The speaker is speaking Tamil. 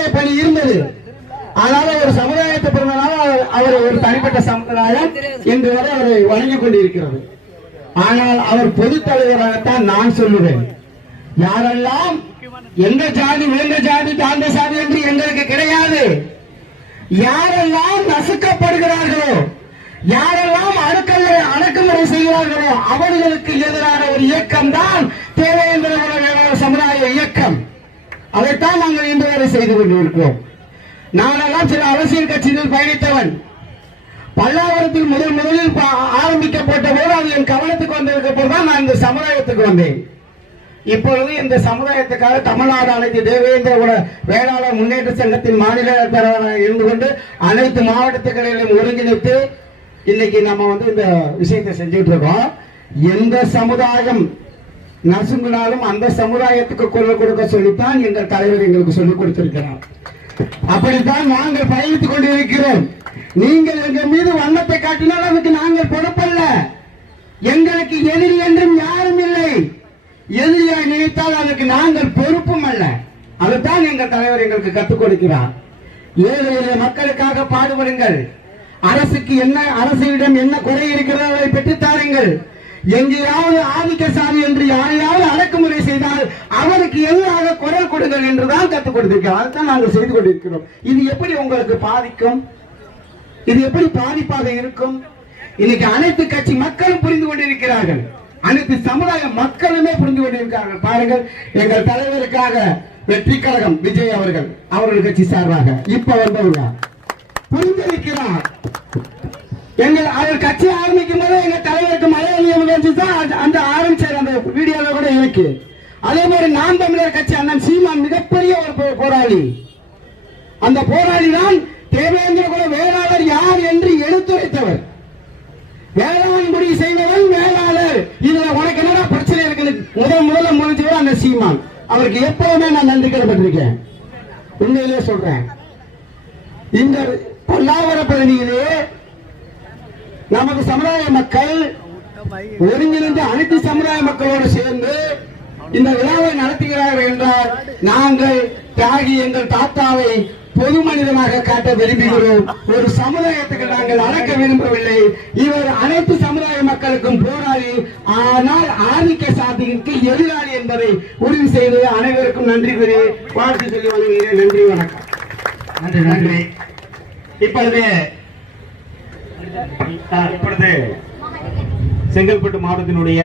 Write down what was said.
சமுதாய பணி இருந்தது. அதனால ஒரு சமுதாயத்தை பிறந்தனால அவர் ஒரு தனிப்பட்ட சமுதாயம் என்று வரை அவரை வழங்கிக் கொண்டிருக்கிறது. ஆனால் அவர் பொது தலைவராகத்தான் நான் சொல்லுவேன். யாரெல்லாம் எந்த ஜாதி உயர்ந்த ஜாதி தாழ்ந்த சாதி என்று எங்களுக்கு கிடையாது. யாரெல்லாம் நசுக்கப்படுகிறார்களோ, யாரெல்லாம் அடக்குமுறை செய்கிறார்களோ அவர்களுக்கு எதிரான ஒரு இயக்கம் தான் தேவேந்திர குல வேளாளர் சமுதாய இயக்கம். அதைத்தான் நாங்கள் இன்று வரை செய்து கொண்டிருக்கிறோம். நானெல்லாம் சில அரசியல் கட்சியில் பயணித்தவன். பல்லாவரத்தில் முதலில் ஆரம்பிக்கப்பட்ட போது அது என் கவனத்துக்கு வந்திருக்க போதுதான் நான் இந்த சமுதாயத்துக்கு வந்தேன். இப்பொழுது இந்த சமுதாயத்துக்காக தமிழ்நாடு அனைத்து தேவேந்திர குல வேளாளர் முன்னேற்ற சங்கத்தின் மாநில தலைவராக இருந்து கொண்டு அனைத்து மாவட்டத்துகளிலும் ஒருங்கிணைத்து இன்னைக்கு நம்ம இந்த விஷயத்தை செஞ்சுட்டு இருக்கோம். எந்த சமுதாயம் நசுங்கினாலும் அந்த சமுதாயத்துக்கு குரல் கொடுக்க சொல்லித்தான் எங்கள் தலைவர் எங்களுக்கு சொல்லிக் கொடுத்திருக்கிறார். அப்படித்தான் நாங்கள் பயணித்துக் கொண்டிருக்கிறோம். நீங்கள் எங்கள் மீது வண்ணத்தை காட்டினால் அதுக்கு நாங்கள் பொறுப்பல்ல. எங்களுக்கு எதிரி என்றும் யாரும் இல்லை. எதிரியாய் நினைத்தால் அதற்கு நாங்கள் பொறுப்பும் அல்ல. அதுதான் எங்கள் தலைவர் எங்களுக்கு கற்றுக் கொடுக்கிறார். ஏழை எளிய மக்களுக்காக பாடுபடுங்கள். அரசிடம் என்ன குறை இருக்கிறதோ அதை பெற்றுத்தாருங்கள். எங்கேயாவது ஆதிக்க சாதி என்று யாரையாவது அடக்குமுறை செய்தால் அவருக்கு எதிராக குரல் கொடுங்கள் என்றுதான் கற்றுக் கொடுத்திருக்கிறோம். அதுதான் நாங்கள் செய்து கொண்டிருக்கிறோம். இது எப்படி உங்களுக்கு பாதிக்கும்? இது எப்படி பாதிப்பாக இருக்கும்? இன்னைக்கு அனைத்து கட்சி மக்களும் புரிந்து கொண்டிருக்கிறார்கள். அனைத்து சமுதாய மக்களுமே புரிந்து கொண்டிருக்கிறார்கள். பாருங்கள், எங்கள் தலைவருக்காக வெற்றி கழகம் விஜய் அவர்கள் கட்சி சார்பாக இப்ப வந்தவங்க புரிந்திருக்கிறார். அவர் கட்சி ஆரம்பிக்கும் போது எங்க தலைவருக்கு மலையாளம் அந்த ஆரம்பிச்சார். அந்த வீடியோல கூட இருக்கு. அதே மாதிரி நாம் தமிழர் கட்சி அண்ணன் சீமான் மிகப்பெரிய ஒரு போராளி. அந்த போராளி தான் தேவேந்திர குல வேளாளர் யார் என்று எடுத்துரைத்தவர். வேளாண்குடி செய்தவன் வேளாளர். இதுல உனக்கு என்னடா பிரச்சனை இருக்குது முதல்ல முடிஞ்சவர் அந்த சீமான். அவருக்கு எப்பவுமே நான் நன்றி கடப்பட்டிருக்கேன். உண்மையிலே சொல்றேன். இந்த பல்லாவர பகுதியிலே நமது சமுதாய மக்கள் ஒருங்கிணைந்து அனைத்து சமுதாய மக்களோடு சேர்ந்து இந்த விழாவை நடத்துகிறார்கள் என்றால் நாங்கள் தியாகி எங்கள் தாத்தாவை பொது மனிதனாக காட்ட விரும்புகிறோம். ஒரு சமுதாயத்துக்கு நாங்கள் அடக்க விரும்பவில்லை. இவர் அனைத்து சமுதாய மக்களுக்கும் போராளி, ஆனால் ஆதிக்க சாதிக்கு எதிராளி என்பதை உறுதி செய்து அனைவருக்கும் நன்றி கூறி வாழ்த்து சொல்லி வழங்குகிறேன். நன்றி, வணக்கம். நன்றி நன்றி. இப்பொழுது செங்கல்பட்டு மாவட்டத்தினுடைய